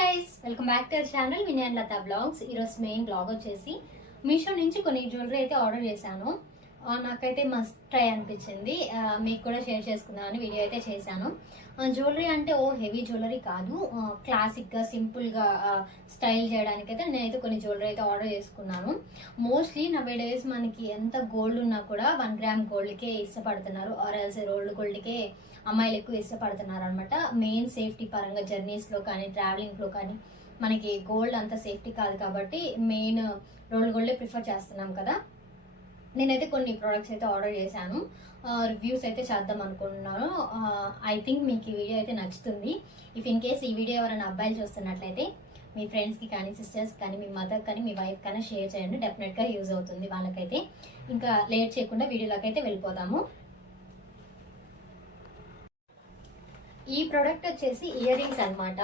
Guys, welcome back to our channel Vinay and Latha blogs. ఈరోజు main blog వచ్చేసి Meesho నుంచి కొన్ని జ్యువెలరీ అయితే ఆర్డర్ చేశాను. నాకైతే మస్ట్ ట్రై అనిపించింది. మీకు కూడా షేర్ చేసుకుందామని వీడియో అయితే చేశాను. జ్యువెలరీ అంటే హెవీ జ్యువెలరీ కాదు, క్లాసిక్గా సింపుల్గా స్టైల్ చేయడానికైతే నేనైతే కొన్ని జ్యువెలరీ అయితే ఆర్డర్ చేసుకున్నాను. మోస్ట్లీ నవే డేస్ మనకి ఎంత గోల్డ్ ఉన్నా కూడా 1 గ్రామ్ గోల్డ్కే ఇష్టపడుతున్నారు, ఆర్ఎల్స్ రోల్డ్ గోల్డ్కే అమ్మాయిలు ఎక్కువ ఇష్టపడుతున్నారు అనమాట. మెయిన్ సేఫ్టీ పరంగా జర్నీస్లో కానీ ట్రావెలింగ్లో కానీ మనకి గోల్డ్ అంత సేఫ్టీ కాదు కాబట్టి మెయిన్ రోల్డ్ గోల్డే ప్రిఫర్ చేస్తున్నాం కదా. నేనైతే కొన్ని ప్రోడక్ట్స్ అయితే ఆర్డర్ చేశాను, రివ్యూస్ అయితే చేద్దాం అనుకుంటున్నాను. ఐ థింక్ మీకు ఈ వీడియో అయితే నచ్చుతుంది. ఇఫ్ ఇన్ కేస్ ఈ వీడియో ఎవరైనా అబ్బాయిలు చూస్తున్నట్లయితే మీ ఫ్రెండ్స్కి కానీ సిస్టర్స్ కానీ మీ మదర్ కానీ మీ వైఫ్ కానీ షేర్ చేయండి, డెఫినెట్గా యూజ్ అవుతుంది వాళ్ళకైతే. ఇంకా లేట్ చేయకుండా వీడియోలోకి అయితే వెళ్ళిపోదాము. ఈ ప్రోడక్ట్ వచ్చేసి ఇయర్ రింగ్స్ అనమాట.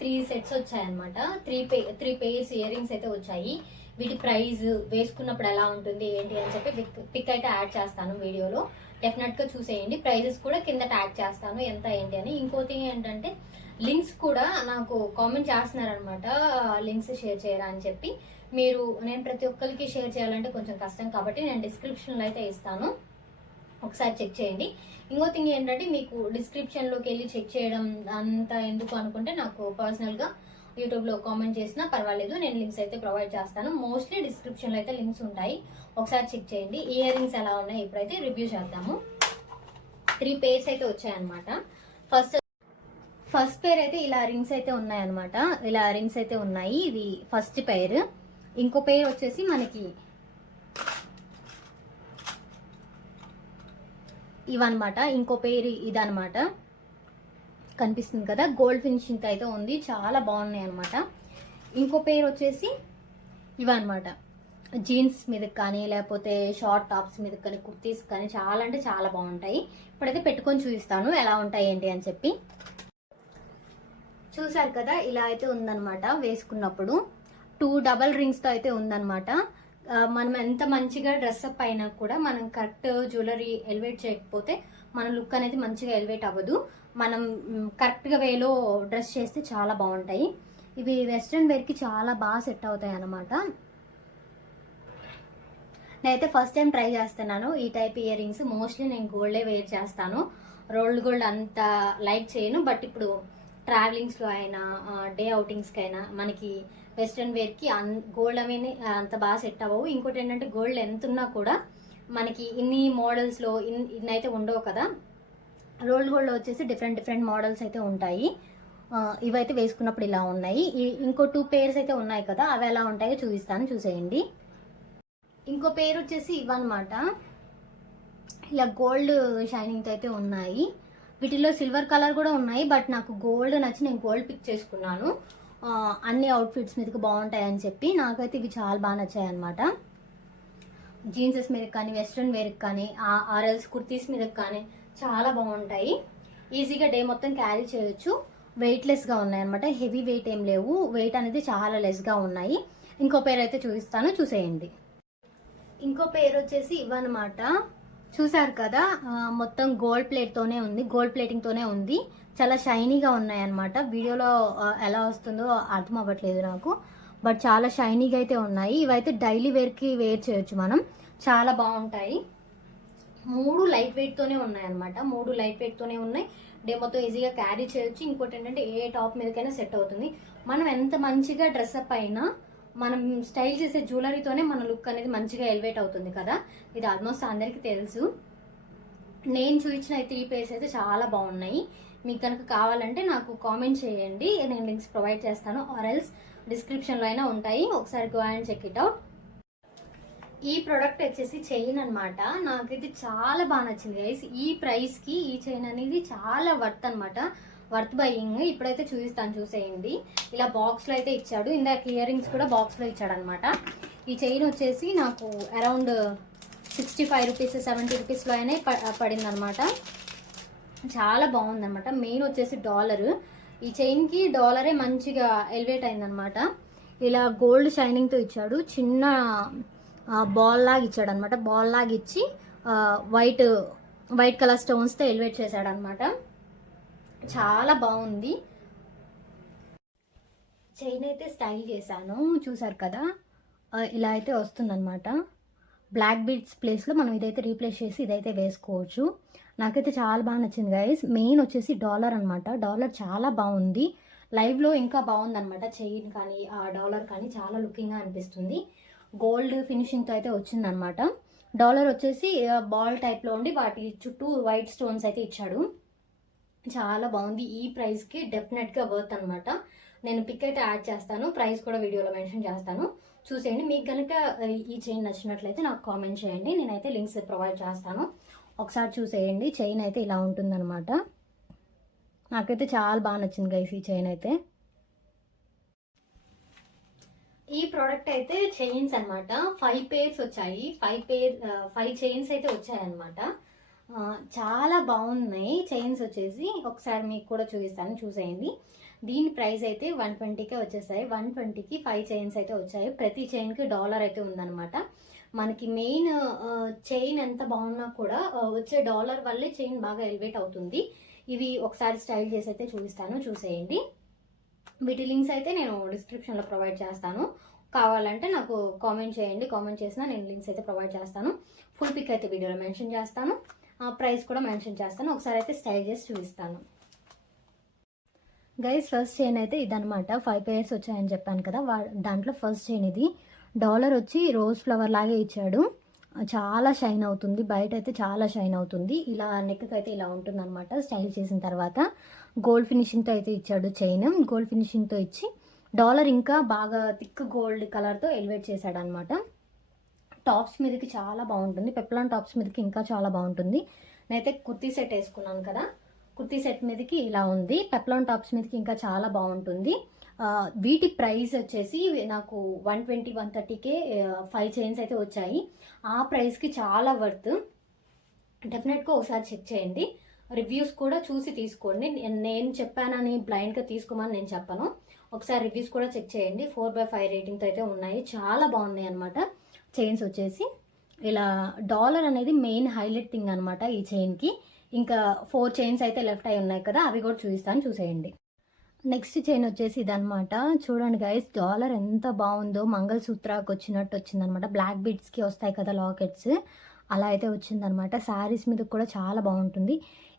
3 సెట్స్ వచ్చాయన్నమాట. 3 పేర్స్ ఇయర్ రింగ్స్ అయితే వచ్చాయి. వీటి ప్రైస్ వేసుకున్నప్పుడు ఎలా ఉంటుంది ఏంటి అని చెప్పి పిక్ అయితే యాడ్ చేస్తాను వీడియోలో, డెఫినెట్గా చూసేయండి. ప్రైజెస్ కూడా కింద ట్యాగ్ చేస్తాను ఎంత ఏంటి అని. ఇంకోటి ఏంటంటే లింక్స్ కూడా నాకు కామెంట్ చేస్తున్నారనమాట, లింక్స్ షేర్ చేయరా అని చెప్పి. నేను ప్రతి ఒక్కరికి షేర్ చేయాలంటే కొంచెం కష్టం కాబట్టి నేను డిస్క్రిప్షన్లో అయితే ఇస్తాను, ఒకసారి చెక్ చేయండి. ఇంకో థింగ్ ఏంటంటే మీకు డిస్క్రిప్షన్లోకి వెళ్ళి చెక్ చేయడం అంత ఎందుకు అనుకుంటే నాకు పర్సనల్గా యూట్యూబ్లో కామెంట్ చేసినా పర్వాలేదు, నేను లింక్స్ అయితే ప్రొవైడ్ చేస్తాను. మోస్ట్లీ డిస్క్రిప్షన్లో అయితే లింక్స్ ఉంటాయి, ఒకసారి చెక్ చేయండి. ఇయర్ రింగ్స్ ఎలా ఉన్నాయి ఇప్పుడైతే రివ్యూ చేద్దాము. 3 పేర్స్ అయితే వచ్చాయన్నమాట. ఫస్ట్ పేర్ అయితే ఇలా రింగ్స్ అయితే ఉన్నాయన్నమాట. ఇలా రింగ్స్ అయితే ఉన్నాయి, ఇది ఫస్ట్ పేర్. ఇంకో పేర్ వచ్చేసి మనకి ఇవన్నమాట. ఇంకో పేరు ఇదనమాట, కనిపిస్తుంది కదా, గోల్డ్ ఫినిషింగ్ అయితే ఉంది, చాలా బాగున్నాయి అనమాట. ఇంకో పేరు వచ్చేసి ఇవన్నమాట, జీన్స్ మీదకి కానీ లేకపోతే షార్ట్ టాప్స్ మీదకి కానీ కుర్తీస్ కానీ చాలా అంటే చాలా బాగుంటాయి. ఇప్పుడైతే పెట్టుకొని చూపిస్తాను ఎలా ఉంటాయి ఏంటి అని చెప్పి. చూసారు కదా, ఇలా అయితే ఉందన్నమాట. వేసుకున్నప్పుడు 2 డబల్ రింగ్స్తో అయితే ఉందన్నమాట. మనం ఎంత మంచిగా డ్రెస్అప్ అయినా కూడా మనం కరెక్ట్ జ్యువెలరీ ఎలివేట్ చేయకపోతే మన లుక్ అనేది మంచిగా ఎలివేట్ అవ్వదు. మనం కరెక్ట్గా వేలో డ్రెస్ చేస్తే చాలా బాగుంటాయి. ఇవి వెస్ట్రన్ వేర్కి చాలా బాగా సెట్ అవుతాయి అన్నమాట. నేనైతే ఫస్ట్ టైం ట్రై చేస్తున్నాను ఈ టైప్ ఇయర్ రింగ్స్. మోస్ట్లీ నేను గోల్డే వేర్ చేస్తాను, రోల్డ్ గోల్డ్ అంత లైక్ చేయను. బట్ ఇప్పుడు ట్రావెలింగ్స్లో అయినా డే అవుటింగ్స్కి అయినా మనకి వెస్ట్రన్ వేర్కి గోల్డ్ అవి అంత బాగా సెట్ అవ్వవు. ఇంకోటి ఏంటంటే గోల్డ్ ఎంత ఉన్నా కూడా మనకి ఇన్ని మోడల్స్లో ఇన్నైతే ఉండవు కదా. రోల్డ్ గోల్డ్ వచ్చేసి డిఫరెంట్ మోడల్స్ అయితే ఉంటాయి. ఇవైతే వేసుకున్నప్పుడు ఇలా ఉన్నాయి. ఇంకో 2 పేర్స్ అయితే ఉన్నాయి కదా, అవి ఎలా ఉంటాయో చూపిస్తాను, చూసేయండి. ఇంకో పేరు వచ్చేసి ఇవన్నమాట. ఇలా గోల్డ్ షైనింగ్తో అయితే ఉన్నాయి. వీటిలో సిల్వర్ కలర్ కూడా ఉన్నాయి, బట్ నాకు గోల్డ్ నచ్చి నేను గోల్డ్ పిక్ చేసుకున్నాను. అన్ని అవుట్ఫిట్స్ మీదకి బాగుంటాయని చెప్పి నాకైతే ఇవి చాలా బాగా నచ్చాయి అనమాట. జీన్సెస్ మీదకి కానీ వెస్ట్రన్ వేర్కి కానీ ఆర్ఎల్స్ కుర్తీస్ మీదకి కానీ చాలా బాగుంటాయి. ఈజీగా డే మొత్తం క్యారీ చేయొచ్చు. వెయిట్లెస్గా ఉన్నాయి అనమాట, హెవీ వెయిట్ ఏం లేవు, వెయిట్ అనేది చాలా లెస్గా ఉన్నాయి. ఇంకో పేరు అయితే చూపిస్తాను, చూసేయండి. ఇంకో పేరు వచ్చేసి ఇవన్నమాట. చూసారు కదా, మొత్తం గోల్డ్ ప్లేట్తోనే ఉంది, గోల్డ్ ప్లేటింగ్తోనే ఉంది. చాలా షైనీగా ఉన్నాయి అనమాట. వీడియోలో ఎలా వస్తుందో అర్థం అవ్వట్లేదు నాకు, బట్ చాలా షైనీగా అయితే ఉన్నాయి. ఇవైతే డైలీ వేర్కి వేర్ చేయొచ్చు మనం, చాలా బాగుంటాయి. 3 లైట్ వెయిట్తోనే ఉన్నాయి అనమాట. 3 లైట్ వెయిట్తోనే ఉన్నాయి, డే మొత్తం ఈజీగా క్యారీ చేయొచ్చు. ఇంకోటి ఏంటంటే ఏ టాప్ మీదకైనా సెట్ అవుతుంది. మనం ఎంత మంచిగా డ్రెస్అప్ అయినా మనం స్టైల్ చేసే జ్యువెలరీతోనే మన లుక్ అనేది మంచిగా ఎలివేట్ అవుతుంది కదా. ఇది ఆల్మోస్ట్ అందరికీ తెలుసు. నేను చూపించిన 3 పేర్స్ అయితే చాలా బాగున్నాయి. మీకు కనుక కావాలంటే నాకు కామెంట్ చేయండి, నేను లింక్స్ ప్రొవైడ్ చేస్తాను, ఆర్ఎల్స్ డిస్క్రిప్షన్లో అయినా ఉంటాయి, ఒకసారి go and check it out. ఈ ప్రోడక్ట్ వచ్చేసి చైన్ అనమాట. నాకైతే చాలా బాగా నచ్చింది గైస్. ఈ ప్రైస్కి ఈ చైన్ అనేది చాలా వర్త్ అనమాట, వర్త్ బయింగ్. ఇప్పుడైతే చూపిస్తాను, చూసేయండి. ఇలా బాక్స్లో అయితే ఇచ్చాడు, ఇందాక ఇయర్ రింగ్స్ కూడా బాక్స్లో ఇచ్చాడు అనమాట. ఈ చైన్ వచ్చేసి నాకు అరౌండ్ 65 రూపీస్ 70 రూపీస్లో అయినా పడింది అనమాట. చాలా బాగుందన్నమాట. మెయిన్ వచ్చేసి డాలర్, ఈ చైన్కి డాలరే మంచిగా ఎలివేట్ అయిందనమాట. ఇలా గోల్డ్ షైనింగ్తో ఇచ్చాడు, చిన్న బాల్ లాగా ఇచ్చాడు అనమాట. బాల్ లాగా ఇచ్చి వైట్ కలర్ స్టోన్స్తో ఎలివేట్ చేశాడు అనమాట. చాలా బాగుంది. చైన్ అయితే స్టైల్ చేశాను, చూసారు కదా. ఇలా అయితే వస్తుందన్నమాట. బ్లాక్ బీడ్స్ ప్లేస్లో మనం ఇదైతే రీప్లేస్ చేసి ఇదైతే వేసుకోవచ్చు. నాకైతే చాలా బాగా నచ్చింది గైస్. మెయిన్ వచ్చేసి డాలర్ అనమాట. డాలర్ చాలా బాగుంది. లైవ్లో ఇంకా బాగుందనమాట. చైన్ కానీ ఆ డాలర్ కానీ చాలా లుకింగ్గా అనిపిస్తుంది. గోల్డ్ ఫినిషింగ్తో అయితే వచ్చిందనమాట. డాలర్ వచ్చేసి బాల్ టైప్లో ఉండి వాటి చుట్టూ వైట్ స్టోన్స్ అయితే ఇచ్చాడు. చాలా బాగుంది. ఈ ప్రైస్కి డెఫినెట్గా వర్త్ అనమాట. నేను పిక్ అయితే యాడ్ చేస్తాను, ప్రైస్ కూడా వీడియోలో మెన్షన్ చేస్తాను, చూసేయండి. మీకు కనుక ఈ చైన్ నచ్చినట్లయితే నాకు కామెంట్ చేయండి, నేనైతే లింక్స్ ప్రొవైడ్ చేస్తాను. ఒకసారి చూసేయండి. చైన్ అయితే ఇలా ఉంటుందన్నమాట. నాకైతే చాలా బాగా నచ్చింది గైస్ ఈ చైన్ అయితే. ఈ ప్రోడక్ట్ అయితే చైన్స్ అనమాట. 5 పేర్స్ వచ్చాయి. 5 చైన్స్ అయితే వచ్చాయి అనమాట. చాలా బాగున్నాయి చైన్స్ వచ్చేసి. ఒకసారి మీకు కూడా చూపిస్తాను, చూసేయండి. దీని ప్రైస్ అయితే 120కే వచ్చేసాయి. 120కి 5 చైన్స్ అయితే వచ్చాయి. ప్రతి చైన్కి డాలర్ అయితే ఉందన్నమాట. మనకి మెయిన్ చైన్ ఎంత బాగున్నా కూడా వచ్చే డాలర్ వల్లే చైన్ బాగా ఎలివేట్ అవుతుంది. ఇవి ఒకసారి స్టైల్ చేసి అయితే చూపిస్తాను, చూసేయండి. వీటి లింక్స్ అయితే నేను డిస్క్రిప్షన్లో ప్రొవైడ్ చేస్తాను. కావాలంటే నాకు కామెంట్ చేయండి, కామెంట్ చేసినా నేను లింక్స్ అయితే ప్రొవైడ్ చేస్తాను. ఫుల్ పిక్ అయితే వీడియోలో మెన్షన్ చేస్తాను, ప్రైస్ కూడా మెన్షన్ చేస్తాను. ఒకసారి అయితే స్టైల్ చేసి చూపిస్తాను. గైస్ ఫస్ట్ చైన్ అయితే ఇదనమాట. 5 పేర్స్ వచ్చాయని చెప్పాను కదా, దాంట్లో ఫస్ట్ చైన్ ఇది. డాలర్ వచ్చి రోజ్ ఫ్లవర్ లాగే ఇచ్చాడు. చాలా షైన్ అవుతుంది, బయట అయితే చాలా షైన్ అవుతుంది. ఇలా నెక్ అయితే ఇలా ఉంటుంది అనమాట. స్టైల్ చేసిన తర్వాత గోల్డ్ ఫినిషింగ్తో అయితే ఇచ్చాడు చైన్. గోల్డ్ ఫినిషింగ్తో ఇచ్చి డాలర్ ఇంకా బాగా థిక్ గోల్డ్ కలర్తో ఎలివేట్ చేశాడు అనమాట. టాప్స్ మీదకి చాలా బాగుంటుంది, పెప్లాన్ టాప్స్ మీదకి ఇంకా చాలా బాగుంటుంది. నేనైతే కుర్తీ సెట్ వేసుకున్నాను కదా, కుర్తీ సెట్ మీదకి ఇలా ఉంది. పెప్లాన్ టాప్స్ మీదకి ఇంకా చాలా బాగుంటుంది. వీటి ప్రైస్ వచ్చేసి నాకు 120-130కే 5 చైన్స్ అయితే వచ్చాయి. ఆ ప్రైస్కి చాలా వర్త్. డెఫినెట్గా ఒకసారి చెక్ చేయండి, రివ్యూస్ కూడా చూసి తీసుకోండి. నేను చెప్పానని బ్లైండ్గా తీసుకోమని నేను చెప్పను. ఒకసారి రివ్యూస్ కూడా చెక్ చేయండి. 4/5 రేటింగ్తో అయితే ఉన్నాయి. చాలా బాగున్నాయి అనమాట చైన్స్ వచ్చేసి. ఇలా డాలర్ అనేది మెయిన్ హైలైట్ థింగ్ అనమాట ఈ చైన్కి. ఇంకా 4 చైన్స్ అయితే లెఫ్ట్ అయి ఉన్నాయి కదా, అవి కూడా చూపిస్తాను, చూసేయండి. నెక్స్ట్ చైన్ వచ్చేసి ఇదనమాట. చూడండి గైస్, డాలర్ ఎంత బాగుందో. మంగళసూత్రాకి వచ్చినట్టు వచ్చిందనమాట. బ్లాక్ బీడ్స్కి వస్తాయి కదా లాకెట్స్, అలా అయితే వచ్చిందనమాట. శారీస్ మీద కూడా చాలా బాగుంటుంది.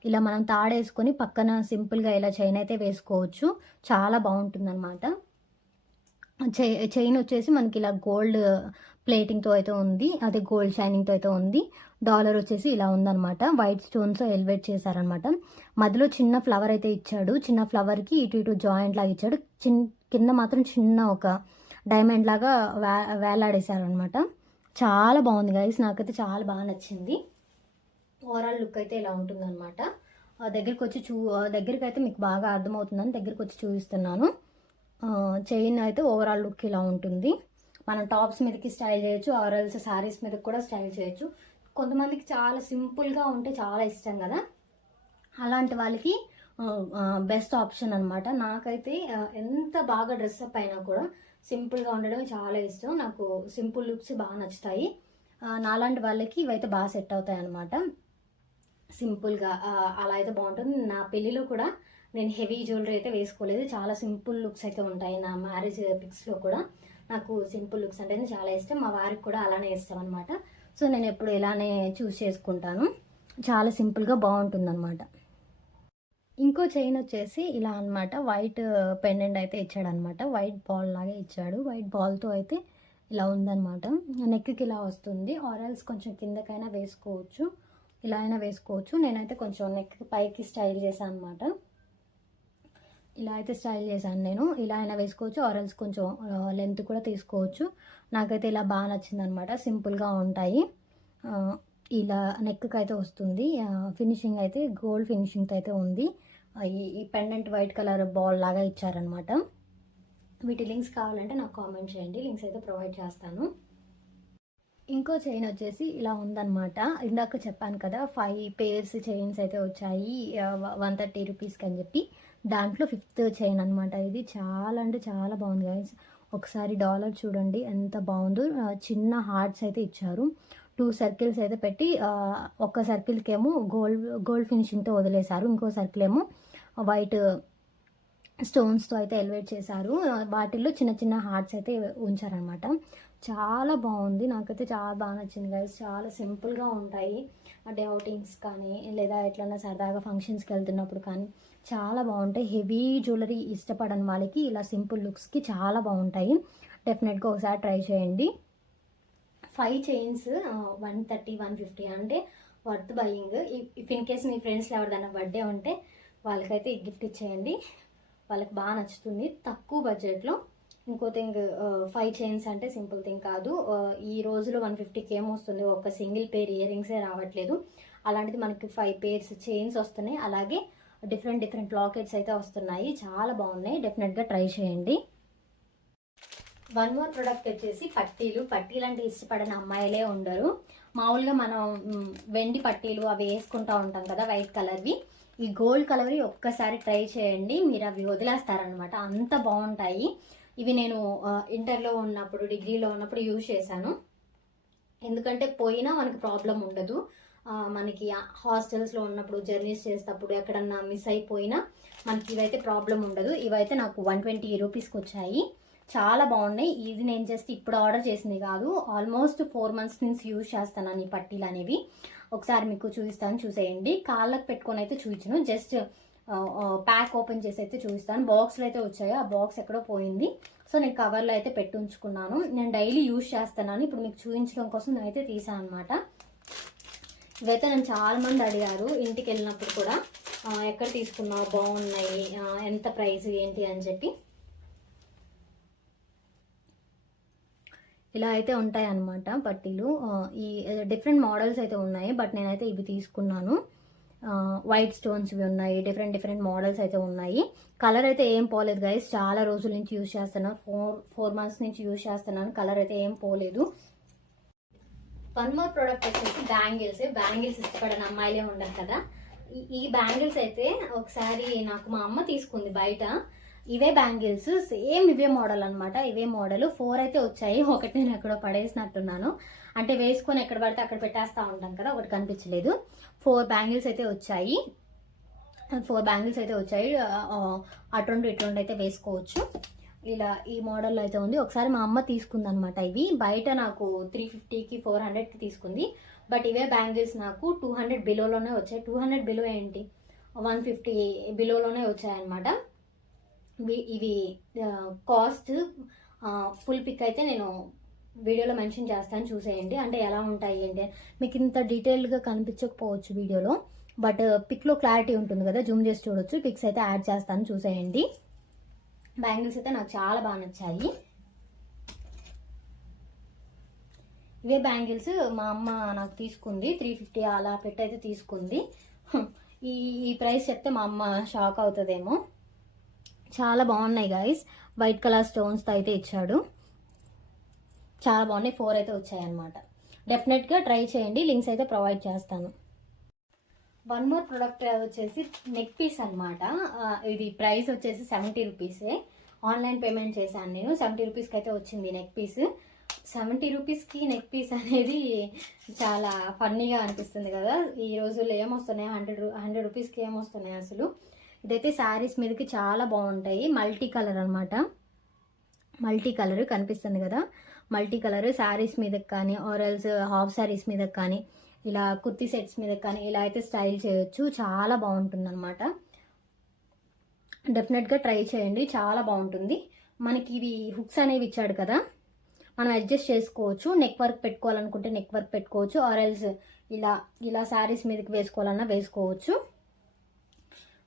ఇలా మనం తాడేసుకొని పక్కన సింపుల్గా ఇలా చైన్ అయితే వేసుకోవచ్చు. చాలా బాగుంటుంది అనమాట. చైన్ వచ్చేసి మనకి ఇలా గోల్డ్ ప్లేటింగ్తో అయితే ఉంది, అదే గోల్డ్ షైనింగ్తో అయితే ఉంది. డాలర్ వచ్చేసి ఇలా ఉందన్నమాట. వైట్ స్టోన్స్ ఎలివేట్ చేశారనమాట. మధ్యలో చిన్న ఫ్లవర్ అయితే ఇచ్చాడు. చిన్న ఫ్లవర్కి ఇటు జాయింట్ లాగా ఇచ్చాడు. కింద మాత్రం చిన్న ఒక డైమండ్ లాగా వేలాడేశారనమాట. చాలా బాగుంది గైస్, నాకైతే చాలా బాగా నచ్చింది. ఓవరాల్ లుక్ అయితే ఇలా ఉంటుందన్నమాట. దగ్గరికి అయితే మీకు బాగా అర్థమవుతుందని దగ్గరికి వచ్చి చూపిస్తున్నాను. చైన్ అయితే ఓవరాల్ లుక్ ఇలా ఉంటుంది. మనం టాప్స్ మీదకి స్టైల్ చేయొచ్చు, ఆర్ఎల్స్ శారీస్ మీద కూడా స్టైల్ చేయొచ్చు. కొంతమందికి చాలా సింపుల్గా ఉంటే చాలా ఇష్టం కదా, అలాంటి వాళ్ళకి బెస్ట్ ఆప్షన్ అనమాట. నాకైతే ఎంత బాగా డ్రెస్అప్ అయినా కూడా సింపుల్గా ఉండడమే చాలా ఇష్టం. నాకు సింపుల్ లుక్స్ బాగా నచ్చుతాయి. నాలాంటి వాళ్ళకి ఇవైతే బాగా సెట్ అవుతాయి అనమాట. సింపుల్గా అలా అయితే బాగుంటుంది. నా పెళ్ళిలో కూడా నేను హెవీ జ్యువెలరీ అయితే వేసుకోలేదు, చాలా సింపుల్ లుక్స్ అయితే ఉంటాయి. నా మ్యారేజ్ పిక్స్లో కూడా నాకు సింపుల్ లుక్స్ అంటే చాలా ఇష్టం. మా వారికి కూడా అలానే ఇష్టం అనమాట. సో నేను ఎప్పుడు ఇలానే చూస్ చేసుకుంటాను. చాలా సింపుల్గా బాగుంటుంది అనమాట. ఇంకో చైన్ వచ్చేసి ఇలా అనమాట. వైట్ పెండెంట్ అయితే ఇచ్చాడనమాట. వైట్ బాల్ లాగా ఇచ్చాడు. వైట్ బాల్తో అయితే ఇలా ఉందన్నమాట. నెక్కి ఇలా వస్తుంది. ఆరెల్స్ కొంచెం కిందకైనా వేసుకోవచ్చు, ఇలా అయినా వేసుకోవచ్చు. నేనైతే కొంచెం నెక్ పైకి స్టైల్ చేశాను అనమాట. ఇలా అయితే స్టైల్ చేశాను నేను. ఇలా అయినా వేసుకోవచ్చు, ఆరెల్స్ కొంచెం లెంత్ కూడా తీసుకోవచ్చు. నాకైతే ఇలా బాగా నచ్చింది అనమాట. సింపుల్గా ఉంటాయి. ఇలా నెక్కి అయితే వస్తుంది. ఫినిషింగ్ అయితే గోల్డ్ ఫినిషింగ్తో అయితే ఉంది. ఈ పెండెంట్ వైట్ కలర్ బాల్ లాగా ఇచ్చారనమాట. వీటి లింక్స్ కావాలంటే నాకు కామెంట్ చేయండి, లింక్స్ అయితే ప్రొవైడ్ చేస్తాను. ఇంకో చైన్ వచ్చేసి ఇలా ఉందన్నమాట. ఇందాక చెప్పాను కదా 5 పేర్స్ చైన్స్ అయితే వచ్చాయి 130 రూపీస్కి అని చెప్పి. దాంట్లో 5th చైన్ అనమాట. ఇది చాలా అంటే చాలా బాగుంది గైస్. ఒకసారి డాలర్ చూడండి ఎంత బాగుందో. చిన్న హార్ట్స్ అయితే ఇచ్చారు. 2 సర్కిల్స్ అయితే పెట్టి ఒక సర్కిల్కి ఏమో గోల్డ్ ఫినిషింగ్తో వదిలేశారు. ఇంకో సర్కిల్ ఏమో వైట్ స్టోన్స్తో అయితే ఎలివేట్ చేశారు. వాటిల్లో చిన్న చిన్న హార్ట్స్ అయితే ఉంచారనమాట. చాలా బాగుంది, నాకైతే చాలా బాగా నచ్చింది గైస్. చాలా సింపుల్గా ఉంటాయి. డే అవుటింగ్స్ కానీ లేదా ఎట్లన్నా సరదాగా ఫంక్షన్స్కి వెళ్తున్నప్పుడు కానీ చాలా బాగుంటాయి. హెవీ జ్యువెలరీ ఇష్టపడని వాళ్ళకి ఇలా సింపుల్ లుక్స్కి చాలా బాగుంటాయి. డెఫినెట్గా ఒకసారి ట్రై చేయండి. 5 చైన్స్ 130, 150 అంటే worth buying. If in case మీ ఫ్రెండ్స్లో ఎవరిదైనా బర్త్డే ఉంటే వాళ్ళకైతే గిఫ్ట్ ఇచ్చేయండి, వాళ్ళకి బాగా నచ్చుతుంది తక్కువ బడ్జెట్లో. ఇంకో థింగ్, 5 చైన్స్ అంటే సింపుల్ థింగ్ కాదు. ఈ రోజులో 150కి ఏమొస్తుంది, ఒక సింగిల్ పేర్ ఇయర్ రింగ్సే రావట్లేదు. అలాంటిది మనకి 5 పేర్స్ చైన్స్ వస్తున్నాయి, అలాగే డిఫరెంట్ లాకెట్స్ అయితే వస్తున్నాయి. చాలా బాగున్నాయి, డెఫినెట్గా ట్రై చేయండి. వన్ మోర్ ప్రోడక్ట్ వచ్చేసి పట్టీలు. పట్టీలు అంటే ఇష్టపడని అమ్మాయిలే ఉండరు. మామూలుగా మనం వెండి పట్టీలు అవి వేసుకుంటూ ఉంటాం కదా, వైట్ కలర్వి. ఈ గోల్డ్ కలర్వి ఒక్కసారి ట్రై చేయండి, మీరు అవి వదిలేస్తారనమాట, అంత బాగుంటాయి. ఇవి నేను ఇంటర్లో ఉన్నప్పుడు, డిగ్రీలో ఉన్నప్పుడు యూజ్ చేశాను. ఎందుకంటే పోయినా మనకి ప్రాబ్లం ఉండదు. మనకి హాస్టల్స్లో ఉన్నప్పుడు, జర్నీస్ చేసేటప్పుడు ఎక్కడన్నా మిస్ అయిపోయినా మనకి ఇవైతే ప్రాబ్లం ఉండదు. ఇవైతే నాకు 120 రూపీస్కి వచ్చాయి. చాలా బాగున్నాయి. ఇది నేను జస్ట్ ఇప్పుడు ఆర్డర్ చేసింది కాదు, ఆల్మోస్ట్ 4 మంత్స్ నుంచి యూజ్ చేస్తాను ఈ పట్టీలు అనేవి. ఒకసారి మీకు చూపిస్తాను, చూసేయండి. కాళ్ళకు పెట్టుకొని అయితే చూపించను, జస్ట్ ప్యాక్ ఓపెన్ చేసి అయితే చూపిస్తాను. బాక్స్లో అయితే వచ్చాయి, ఆ బాక్స్ ఎక్కడో పోయింది. సో నేను కవర్లో అయితే పెట్టి ఉంచుకున్నాను. నేను డైలీ యూజ్ చేస్తున్నాను, ఇప్పుడు మీకు చూపించడం కోసం నేనైతే తీసాను అనమాట. ఇవైతే నన్ను చాలా మంది అడిగారు ఇంటికి వెళ్ళినప్పుడు కూడా, ఎక్కడ తీసుకున్నావు, బాగున్నాయి, ఎంత ప్రైస్ ఏంటి అని చెప్పి. ఇలా అయితే ఉంటాయి అన్నమాట పట్టీలు. ఈ డిఫరెంట్ మోడల్స్ అయితే ఉన్నాయి, బట్ నేనైతే ఇవి తీసుకున్నాను. వైట్ స్టోన్స్ ఇవి ఉన్నాయి, డిఫరెంట్ మోడల్స్ అయితే ఉన్నాయి. కలర్ అయితే ఏం పోలేదు గైస్, చాలా రోజుల నుంచి యూజ్ చేస్తున్నాను, 4 మంత్స్ నుంచి యూజ్ చేస్తున్నాను. కలర్ అయితే ఏం పోలేదు. వన్ మోర్ ప్రోడక్ట్ వచ్చేసి బ్యాంగిల్స్. బ్యాంగిల్స్ ఇష్టపడని అమ్మాయిలే ఉండరు కదా. ఈ బ్యాంగిల్స్ అయితే ఒకసారి నాకు మా అమ్మ తీసుకుంది బయట. ఇవే బ్యాంగిల్స్, సేమ్ ఇవే మోడల్ అనమాట. ఇవే మోడల్ 4 అయితే వచ్చాయి. ఒకటి నేను ఎక్కడో పడేసినట్టున్నాను, అంటే వేసుకొని ఎక్కడ పడితే అక్కడ పెట్టేస్తూ ఉంటాను కదా, ఒకటి కనిపించలేదు. 4 బ్యాంగిల్స్ అయితే వచ్చాయి. 4 బ్యాంగిల్స్ అయితే వచ్చాయి. అటువంటి ఇటువంటి అయితే వేసుకోవచ్చు. ఇలా ఈ మోడల్లో అయితే ఉంది. ఒకసారి మా అమ్మ తీసుకుంది అనమాట. ఇవి బయట నాకు 350కి 400కి తీసుకుంది, బట్ ఇవే బ్యాంగిల్స్ నాకు 200 బిలోలోనే వచ్చాయి. 200 బిలో ఏంటి, 150 బిలోలోనే వచ్చాయన్నమాట. ఇవి కాస్ట్ ఫుల్ పిక్ అయితే నేను వీడియోలో మెన్షన్ చేస్తాను, చూసేయండి. అంటే ఎలా ఉంటాయి ఏంటి, మీకు ఇంత డీటెయిల్గా కనిపించకపోవచ్చు వీడియోలో, బట్ పిక్లో క్లారిటీ ఉంటుంది కదా, జూమ్ చేసి చూడొచ్చు. పిక్స్ అయితే యాడ్ చేస్తాను, చూసేయండి. బ్యాంగిల్స్ అయితే నాకు చాలా బాగా నచ్చాయి. ఇవే బ్యాంగిల్స్ మా అమ్మ నాకు తీసుకుంది, 350 అలా పెట్టి అయితే తీసుకుంది. ఈ ప్రైస్ చెప్తే మా అమ్మ షాక్ అవుతుందేమో. చాలా బాగున్నాయి గైస్, వైట్ కలర్ స్టోన్స్తో అయితే ఇచ్చాడు, చాలా బాగున్నాయి. 4 అయితే వచ్చాయి అనమాట. డెఫినెట్గా ట్రై చేయండి, లింక్స్ అయితే ప్రొవైడ్ చేస్తాను. వన్ మోర్ ప్రొడక్ట్ వచ్చేసి నెక్ పీస్ అనమాట. ఇది ప్రైస్ వచ్చేసి 70 రూపీసే. ఆన్లైన్ పేమెంట్ చేశాను నేను, 70 రూపీస్కి అయితే వచ్చింది నెక్ పీస్. 70 రూపీస్కి నెక్ పీస్ అనేది చాలా ఫన్నీగా అనిపిస్తుంది కదా. ఈ రోజుల్లో ఏమొస్తున్నాయి, 100 రూపీస్కి ఏమొస్తున్నాయి అసలు. ఇదైతే శారీస్ మీదకి చాలా బాగుంటాయి. మల్టీ కలర్ అనమాట, మల్టీ కలర్ కనిపిస్తుంది కదా, మల్టీ కలర్ శారీస్ మీదకి కానీ, ఆర్ఎల్స్ హాఫ్ శారీస్ మీదకి కానీ, ఇలా కుర్తీ సెట్స్ మీదకి కానీ ఇలా అయితే స్టైల్ చేయొచ్చు. చాలా బాగుంటుంది అనమాట. డెఫినెట్గా ట్రై చేయండి, చాలా బాగుంటుంది. మనకి ఇవి హుక్స్ అనేవి ఇచ్చాడు కదా, మనం అడ్జస్ట్ చేసుకోవచ్చు. నెక్ వర్క్ పెట్టుకోవాలనుకుంటే నెక్ వర్క్ పెట్టుకోవచ్చు, ఆర్ఎల్స్ ఇలా శారీస్ మీదకి వేసుకోవాలన్నా వేసుకోవచ్చు.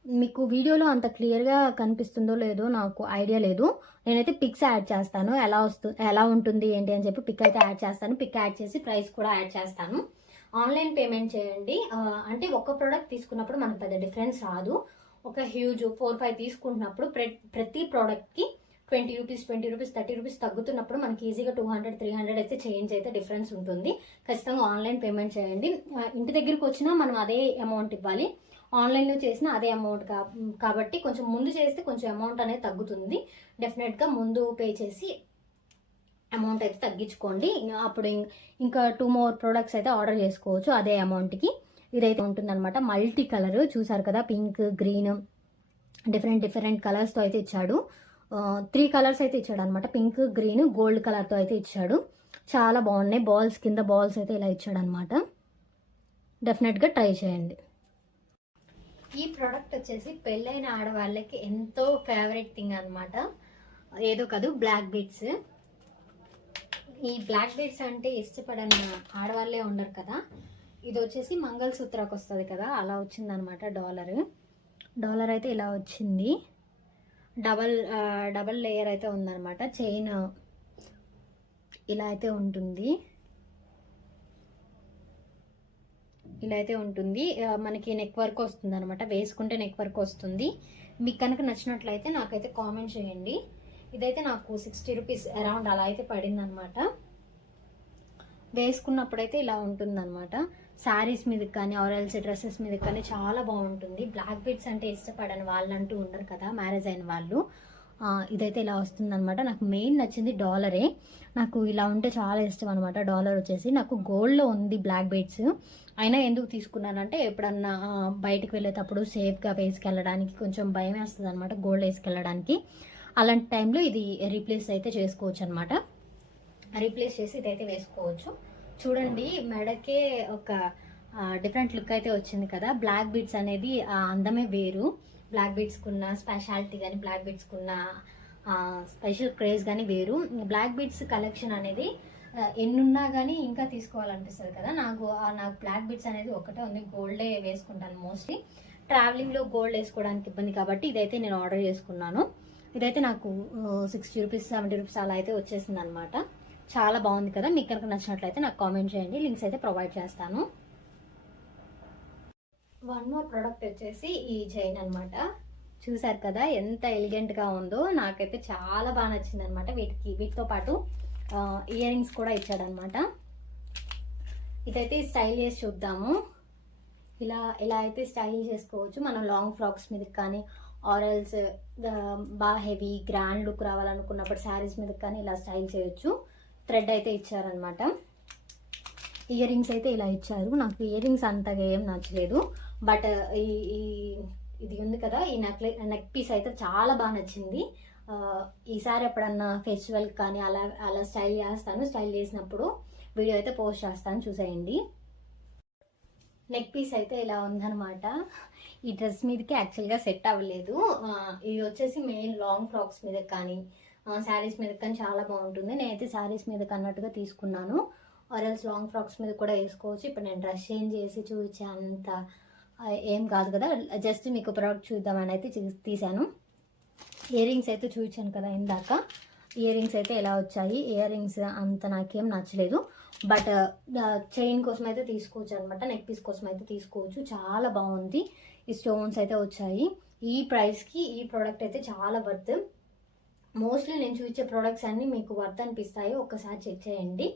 మీకు వీడియోలో అంత క్లియర్గా కనిపిస్తుందో లేదో నాకు ఐడియా లేదు. నేనైతే పిక్స్ యాడ్ చేస్తాను, ఎలా ఉంటుంది ఏంటి అని చెప్పి పిక్ అయితే యాడ్ చేస్తాను. పిక్ యాడ్ చేసి ప్రైస్ కూడా యాడ్ చేస్తాను. ఆన్లైన్ పేమెంట్ చేయండి. అంటే ఒక ప్రోడక్ట్ తీసుకున్నప్పుడు మనకు పెద్ద డిఫరెన్స్ రాదు. ఒక హ్యూజ్ 4-5 తీసుకుంటున్నప్పుడు ప్రతి ప్రోడక్ట్కి 20 రూపీస్ 30 రూపీస్ తగ్గుతున్నప్పుడు మనకి ఈజీగా 200-300 అయితే చేంజ్ అయితే డిఫరెన్స్ ఉంటుంది. ఖచ్చితంగా ఆన్లైన్ పేమెంట్ చేయండి. ఇంటి దగ్గరికి వచ్చినా మనం అదే అమౌంట్ ఇవ్వాలి, ఆన్లైన్లో చేసిన అదే అమౌంట్ కాబట్టి కొంచెం ముందు చేస్తే కొంచెం అమౌంట్ అనేది తగ్గుతుంది. డెఫినెట్గా ముందు పే చేసి అమౌంట్ అయితే తగ్గించుకోండి. అప్పుడు ఇంకా 2 more ప్రోడక్ట్స్ అయితే ఆర్డర్ చేసుకోవచ్చు అదే అమౌంట్కి. ఇదైతే ఉంటుందన్నమాట. మల్టీ కలర్ చూసారు కదా, పింక్, గ్రీన్, డిఫరెంట్ కలర్స్తో అయితే ఇచ్చాడు. 3 కలర్స్ అయితే ఇచ్చాడు అనమాట. పింక్, గ్రీన్, గోల్డ్ కలర్తో అయితే ఇచ్చాడు. చాలా బాగున్నాయి. బాల్స్ కింద బాల్స్ అయితే ఇలా ఇచ్చాడు అనమాట. డెఫినెట్గా ట్రై చేయండి. ఈ ప్రోడక్ట్ వచ్చేసి పెళ్ళైన ఆడవాళ్ళకి ఎంతో ఫేవరెట్ థింగ్ అనమాట. ఏదో కాదు, బ్లాక్ బీడ్స్. ఈ బ్లాక్ బీడ్స్ అంటే ఇష్టపడని ఆడవాళ్ళే ఉండరు కదా. ఇది వచ్చేసి మంగళసూత్రకు వస్తుంది కదా, అలా వచ్చిందనమాట. డాలర్ అయితే ఇలా వచ్చింది. డబల్ లేయర్ అయితే ఉందన్నమాట. చైన్ ఇలా అయితే ఉంటుంది. మనకి నెక్ వర్క్ వస్తుంది అనమాట. వేసుకుంటే నెక్ వర్క్ వస్తుంది. మీకు కనుక నచ్చినట్లయితే నాకైతే కామెంట్ చేయండి. ఇదైతే నాకు 60 రూపీస్ అరౌండ్ అలా అయితే పడింది అనమాట. వేసుకున్నప్పుడైతే ఇలా ఉంటుందన్నమాట. శారీస్ మీదకి కానీ ఆరెల్స్ డ్రెస్సెస్ మీదకి కానీ చాలా బాగుంటుంది. బ్లాక్ బీడ్స్ అంటే ఇష్టపడని వాళ్ళు అంటూ ఉండరు కదా, మ్యారేజ్ అయిన వాళ్ళు. ఇదైతే ఇలా వస్తుందన్నమాట. నాకు మెయిన్ నచ్చింది డాలరే. నాకు ఇలా ఉంటే చాలా ఇష్టం అనమాట. డాలర్ వచ్చేసి నాకు గోల్డ్లో ఉంది బ్లాక్ బీడ్స్. అయినా ఎందుకు తీసుకున్నానంటే ఎప్పుడన్నా బయటికి వెళ్ళేటప్పుడు సేఫ్గా వేసుకెళ్ళడానికి కొంచెం భయం వేస్తుంది అనమాట, గోల్డ్ వేసుకెళ్ళడానికి. అలాంటి టైంలో ఇది రీప్లేస్ అయితే చేసుకోవచ్చు అనమాట. రీప్లేస్ చేసి ఇదైతే వేసుకోవచ్చు. చూడండి, మెడకే ఒక డిఫరెంట్ లుక్ అయితే వచ్చింది కదా. బ్లాక్ బీడ్స్ అనేది అందమే వేరు. బ్లాక్ బీడ్స్కున్న స్పెషాలిటీ కానీ బ్లాక్ బీడ్స్కున్న స్పెషల్ క్రేజ్ కానీ వేరు. బ్లాక్ బీడ్స్ కలెక్షన్ అనేది ఎన్నున్నా కానీ ఇంకా తీసుకోవాలనిపిస్తుంది కదా. నాకు బ్లాక్ బీడ్స్ అనేది ఒకటే ఉంది. గోల్డే వేసుకుంటాను మోస్ట్లీ. ట్రావెలింగ్లో గోల్డ్ వేసుకోవడానికి ఇబ్బంది కాబట్టి ఇదైతే నేను ఆర్డర్ చేసుకున్నాను. ఇదైతే నాకు 60 రూపీస్ 70 రూపీస్ అలా అయితే వచ్చేసింది అనమాట. చాలా బాగుంది కదా. మీకు కనుక నచ్చినట్లయితే నాకు కామెంట్ చేయండి. లింక్స్ అయితే ప్రొవైడ్ చేస్తాను. వన్ మోర్ ప్రోడక్ట్ వచ్చేసి ఈ చైన్ అనమాట. చూసారు కదా ఎంత ఎలిగెంట్గా ఉందో. నాకైతే చాలా బాగా నచ్చింది అనమాట. వీటితో పాటు ఇయర్ రింగ్స్ కూడా ఇచ్చాడనమాట. ఇదైతే స్టైల్ చేసి చూద్దాము. ఇలా అయితే స్టైల్ చేసుకోవచ్చు. మనం లాంగ్ ఫ్రాక్స్ మీదకి కానీ ఆరెల్స్ బాగా హెవీ గ్రాండ్ లుక్ రావాలనుకున్నప్పుడు శారీస్ మీదకి కానీ ఇలా స్టైల్ చేయొచ్చు. థ్రెడ్ అయితే ఇచ్చారనమాట. ఇయర్ రింగ్స్ అయితే ఇలా ఇచ్చారు. నాకు ఇయర్ రింగ్స్ అంతగా ఏం నచ్చలేదు. బట్ ఇది ఉంది కదా, ఈ నెక్ పీస్ అయితే చాలా బాగా నచ్చింది. ఈసారి ఎప్పుడన్నా ఫెస్టివల్ కానీ అలా స్టైల్ చేస్తాను. స్టైల్ చేసినప్పుడు వీడియో అయితే పోస్ట్ చేస్తాను, చూసేయండి. నెక్ పీస్ అయితే ఇలా ఉందనమాట. ఈ డ్రెస్ మీదకి యాక్చువల్గా సెట్ అవ్వలేదు. ఇది వచ్చేసి మెయిన్ లాంగ్ ఫ్రాక్స్ మీద కానీ శారీస్ మీద కానీ చాలా బాగుంటుంది. నేనైతే శారీస్ మీద అన్నట్టుగా తీసుకున్నాను. ఆరెల్స్ లాంగ్ ఫ్రాక్స్ మీద కూడా వేసుకోవచ్చు. ఇప్పుడు నేను డ్రెస్ చేంజ్ చేసి చూపించేంత ఏం కాదు కదా, జస్ట్ మీకు ప్రోడక్ట్ చూద్దామని అయితే తీసాను. ఇయర్ రింగ్స్ అయితే చూపించాను కదా ఇందాక. ఇయర్ రింగ్స్ అయితే ఎలా వచ్చాయి. ఇయర్ రింగ్స్ అంత నాకేం నచ్చలేదు. బట్ చైన్ కోసం అయితే తీసుకోవచ్చు అనమాట. నెక్ పీస్ కోసం అయితే తీసుకోవచ్చు. చాలా బాగుంది. ఈ స్టోన్స్ అయితే వచ్చాయి. ఈ ప్రైస్కి ఈ ప్రోడక్ట్ అయితే చాలా వర్త్. మోస్ట్లీ నేను చూపించే ప్రోడక్ట్స్ అన్నీ మీకు వర్త్ అనిపిస్తాయి. ఒక్కసారి చెక్ చేయండి.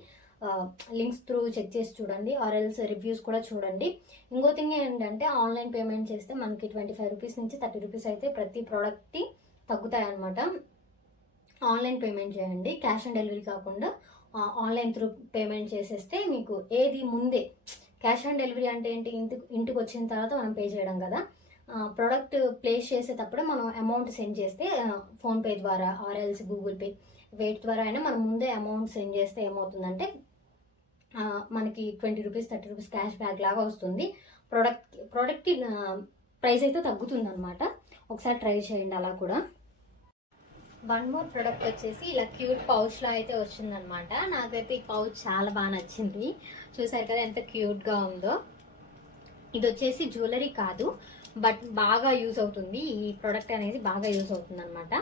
లింక్స్ త్రూ చెక్ చేసి చూడండి. ఆర్ఎల్స్ రివ్యూస్ కూడా చూడండి. ఇంకో థింగ్ ఏంటంటే ఆన్లైన్ పేమెంట్ చేస్తే మనకి 25 రూపీస్ నుంచి 30 రూపీస్ అయితే ప్రతి ప్రోడక్ట్కి తగ్గుతాయి అనమాట. ఆన్లైన్ పేమెంట్ చేయండి. క్యాష్ ఆన్ డెలివరీ కాకుండా ఆన్లైన్ త్రూ పేమెంట్ చేసేస్తే మీకు ఏది ముందే. క్యాష్ ఆన్ డెలివరీ అంటే ఏంటి, ఇంటికి వచ్చిన తర్వాత మనం పే చేయడం కదా. ప్రోడక్ట్ ప్లేస్ చేసేటప్పుడే మనం అమౌంట్ సెండ్ చేస్తే ఫోన్పే ద్వారా ఆర్ఎల్స్ గూగుల్ పే వేటి ద్వారా అయినా మనం ముందే అమౌంట్ సెండ్ చేస్తే ఏమవుతుందంటే మనకి 20 రూపీస్ 30 రూపీస్ క్యాష్ బ్యాక్ లాగా వస్తుంది. ప్రోడక్ట్కి ప్రైస్ అయితే తగ్గుతుంది అనమాట. ఒకసారి ట్రై చేయండి అలా కూడా. వన్ మోర్ ప్రోడక్ట్ వచ్చేసి ఇలా క్యూట్ పౌచ్లో అయితే వచ్చిందనమాట. నాకైతే ఈ పౌచ్ చాలా బాగా నచ్చింది. చూసారు కదా ఎంత క్యూట్గా ఉందో. ఇది వచ్చేసి జ్యువెలరీ కాదు, బట్ బాగా యూజ్ అవుతుంది. ఈ ప్రోడక్ట్ అనేది బాగా యూజ్ అవుతుంది అనమాట.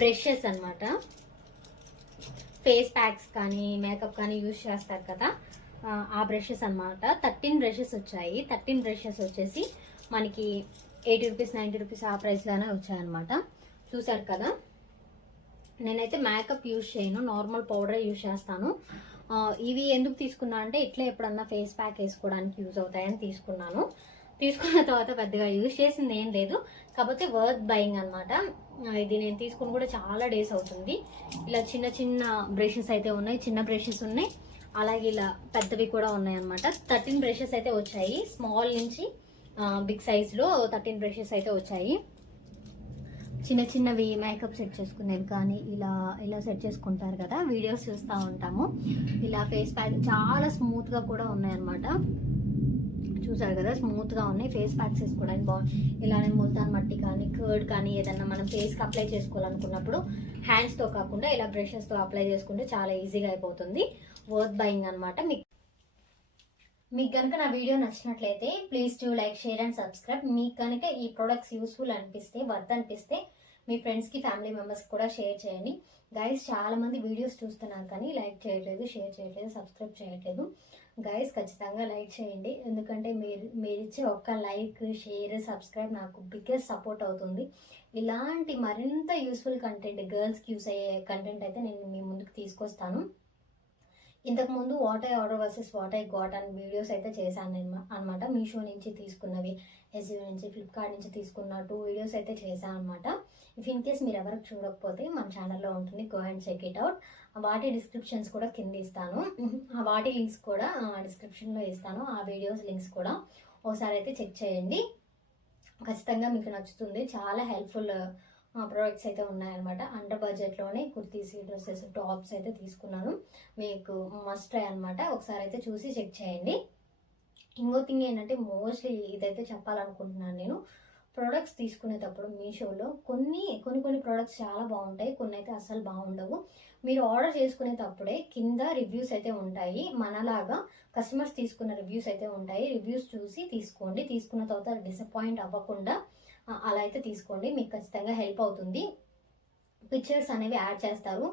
బ్రషెస్ అనమాట. ఫేస్ ప్యాక్స్ కానీ మేకప్ కానీ యూజ్ చేస్తారు కదా, ఆ బ్రషెస్ అనమాట. 13 బ్రషెస్ వచ్చాయి. 13 బ్రషెస్ వచ్చేసి మనకి 80 రూపీస్ 90 రూపీస్ ఆ ప్రైస్లోనే వచ్చాయన్నమాట. చూసారు కదా. నేనైతే మేకప్ యూజ్ చేయను, నార్మల్ పౌడర్ యూజ్ చేస్తాను. ఇవి ఎందుకు తీసుకున్నా అంటే ఇట్లా ఎప్పుడన్నా ఫేస్ ప్యాక్ వేసుకోవడానికి యూజ్ అవుతాయని తీసుకున్నాను. తీసుకున్న తర్వాత పెద్దగా యూజ్ చేసింది ఏం లేదు, కాకపోతే వర్త్ బయింగ్ అనమాట. ఇది నేను తీసుకుని కూడా చాలా డేస్ అవుతుంది. ఇలా చిన్న చిన్న బ్రషెస్ అయితే ఉన్నాయి, చిన్న బ్రషెస్ ఉన్నాయి, అలాగే ఇలా పెద్దవి కూడా ఉన్నాయి అనమాట. 13 బ్రషెస్ అయితే వచ్చాయి. స్మాల్ నుంచి బిగ్ సైజ్లో 13 బ్రషెస్ అయితే వచ్చాయి. చిన్న చిన్నవి మేకప్ సెట్ చేసుకునేది కానీ ఇలా సెట్ చేసుకుంటారు కదా, వీడియోస్ చూస్తూ ఉంటాము. ఇలా ఫేస్ ప్యాక్ చాలా స్మూత్గా కూడా ఉన్నాయన్నమాట. చూసారు కదా, స్మూత్గా ఉన్నాయి. ఫేస్ ప్యాక్స్ వేసుకోవడానికి బాగుంది. ఇలానే ముల్తాన్ మట్టి కానీ కర్డ్ కానీ ఏదన్నా మనం ఫేస్కి అప్లై చేసుకోవాలనుకున్నప్పుడు హ్యాండ్స్తో కాకుండా ఇలా బ్రషెస్తో అప్లై చేసుకుంటే చాలా ఈజీగా అయిపోతుంది. వర్త్ బయింగ్ అనమాట. మీకు కనుక నా వీడియో నచ్చినట్లయితే please to like, share and subscribe. మీకు కనుక ఈ ప్రొడక్ట్స్ యూస్ఫుల్ అనిపిస్తే, వర్త్ అనిపిస్తే మీ ఫ్రెండ్స్కి, ఫ్యామిలీ మెంబర్స్కి కూడా షేర్ చేయండి. గైస్ చాలా మంది వీడియోస్ చూస్తున్నారు కానీ లైక్ చేయట్లేదు, షేర్ చేయట్లేదు, సబ్స్క్రైబ్ చేయట్లేదు. గైస్ ఖచ్చితంగా లైక్ చేయండి. ఎందుకంటే మీరు ఇచ్చే ఒక్క లైక్, షేర్, సబ్స్క్రైబ్ నాకు బిగ్గెస్ట్ సపోర్ట్ అవుతుంది. ఇలాంటి మరింత యూస్ఫుల్ కంటెంట్, గర్ల్స్కి యూస్ అయ్యే కంటెంట్ అయితే నేను మీ ముందుకు తీసుకొస్తాను. ఇంతకుముందు what I order versus what I got అని వీడియోస్ అయితే చేశాను అనమాట. మీషో నుంచి తీసుకున్నవి, ఎస్యూ నుంచి, ఫ్లిప్కార్ట్ నుంచి తీసుకున్న 2 వీడియోస్ అయితే చేశాను అనమాట. ఇఫ్ ఇన్ కేస్ మీరు ఎవరికి చూడకపోతే మన ఛానల్లో ఉంటుంది, go and check it out. వాటి డిస్క్రిప్షన్స్ కూడా కింద ఇస్తాను, వాటి లింక్స్ కూడా డిస్క్రిప్షన్లో ఇస్తాను. ఆ వీడియోస్ లింక్స్ కూడా ఒకసారి అయితే చెక్ చేయండి. ఖచ్చితంగా మీకు నచ్చుతుంది. చాలా హెల్ప్ఫుల్ ప్రోడక్ట్స్ అయితే ఉన్నాయన్నమాట. అండర్ బడ్జెట్లోనే కుర్తీస్, డ్రెస్సెస్, టాప్స్ అయితే తీసుకున్నాను. మీకు మస్ట్ ట్రై అనమాట. ఒకసారి అయితే చూసి చెక్ చేయండి. ఇంకో థింగ్ ఏంటంటే, మోస్ట్లీ ఇదైతే చెప్పాలనుకుంటున్నాను నేను. ప్రోడక్ట్స్ తీసుకునేటప్పుడు మీషోలో కొన్ని ప్రోడక్ట్స్ చాలా బాగుంటాయి, కొన్ని అయితే అస్సలు బాగుండవు. మీరు ఆర్డర్ చేసుకునేటప్పుడే కింద రివ్యూస్ అయితే ఉంటాయి. మనలాగా కస్టమర్స్ తీసుకున్న రివ్యూస్ అయితే ఉంటాయి. రివ్యూస్ చూసి తీసుకోండి. తీసుకున్న తర్వాత డిసప్పాయింట్ అవ్వకుండా అలా అయితే తీసుకోండి. మీకు ఖచ్చితంగా హెల్ప్ అవుతుంది. పిక్చర్స్ అనేవి యాడ్ చేస్తారు.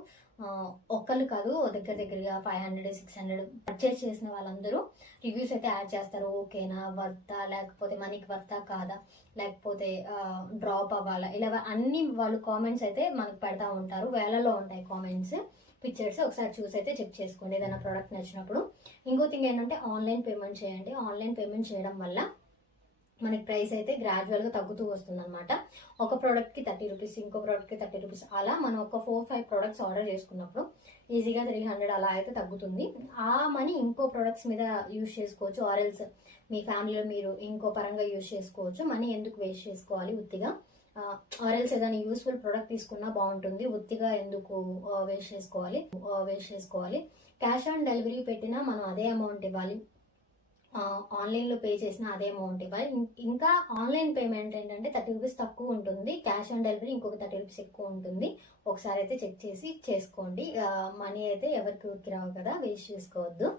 ఒక్కళ్ళు కాదు, దగ్గరగా 500, 600 పర్చేస్ చేసిన వాళ్ళందరూ రివ్యూస్ అయితే యాడ్ చేస్తారు. ఓకేనా, వర్తా, లేకపోతే మనీకి వర్తా కాదా, లేకపోతే డ్రాప్ అవ్వాలా, ఇలా అన్ని వాళ్ళు కామెంట్స్ అయితే మనకు పెడతా ఉంటారు. వేలలో ఉంటాయి కామెంట్స్, పిక్చర్స్. ఒకసారి చూసి అయితే చెక్ చేసుకోండి ఏదైనా ప్రోడక్ట్ నచ్చినప్పుడు. ఇంకో థింగ్ ఏంటంటే, ఆన్లైన్ పేమెంట్ చేయండి. ఆన్లైన్ పేమెంట్ చేయడం వల్ల మనకి ప్రైస్ అయితే గ్రాడ్యువల్గా తగ్గుతూ వస్తుంది అనమాట. ఒక ప్రోడక్ట్కి 30 రూపీస్, ఇంకో ప్రోడక్ట్కి 30 రూపీస్, అలా మనం ఒక 4-5 ప్రోడక్ట్స్ ఆర్డర్ చేసుకున్నప్పుడు ఈజీగా 300 అలా అయితే తగ్గుతుంది. ఆ మనీ ఇంకో ప్రోడక్ట్స్ మీద యూజ్ చేసుకోవచ్చు. ఆర్ఎల్స్ మీ ఫ్యామిలీలో మీరు ఇంకో పరంగా యూజ్ చేసుకోవచ్చు. మనీ ఎందుకు వేస్ట్ చేసుకోవాలి ఉత్తిగా? ఆర్ఎల్స్ ఏదైనా యూస్ఫుల్ ప్రోడక్ట్ తీసుకున్నా బాగుంటుంది. ఉత్తిగా ఎందుకు వేస్ట్ చేసుకోవాలి? క్యాష్ ఆన్ డెలివరీ పెట్టినా మనం అదే అమౌంట్ ఇవ్వాలి, ఆన్లైన్లో పే చేసిన అదే అమౌంట్ ఇవ్వాలి. ఇంకా ఆన్లైన్ పేమెంట్ ఏంటంటే 30 రూపీస్ తక్కువ ఉంటుంది, క్యాష్ ఆన్ డెలివరీ ఇంకొక 30 రూపీస్ ఎక్కువ ఉంటుంది. ఒకసారి అయితే చెక్ చేసి చేసుకోండి. మనీ అయితే ఎవరికి ఊరికి రావు కదా, వేస్ట్ చేసుకోవద్దు.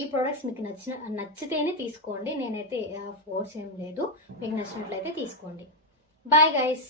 ఈ ప్రోడక్ట్స్ మీకు నచ్చితేనే తీసుకోండి. నేనైతే ఫోర్స్ ఏం లేదు. మీకు నచ్చినట్లయితే తీసుకోండి. Bye guys.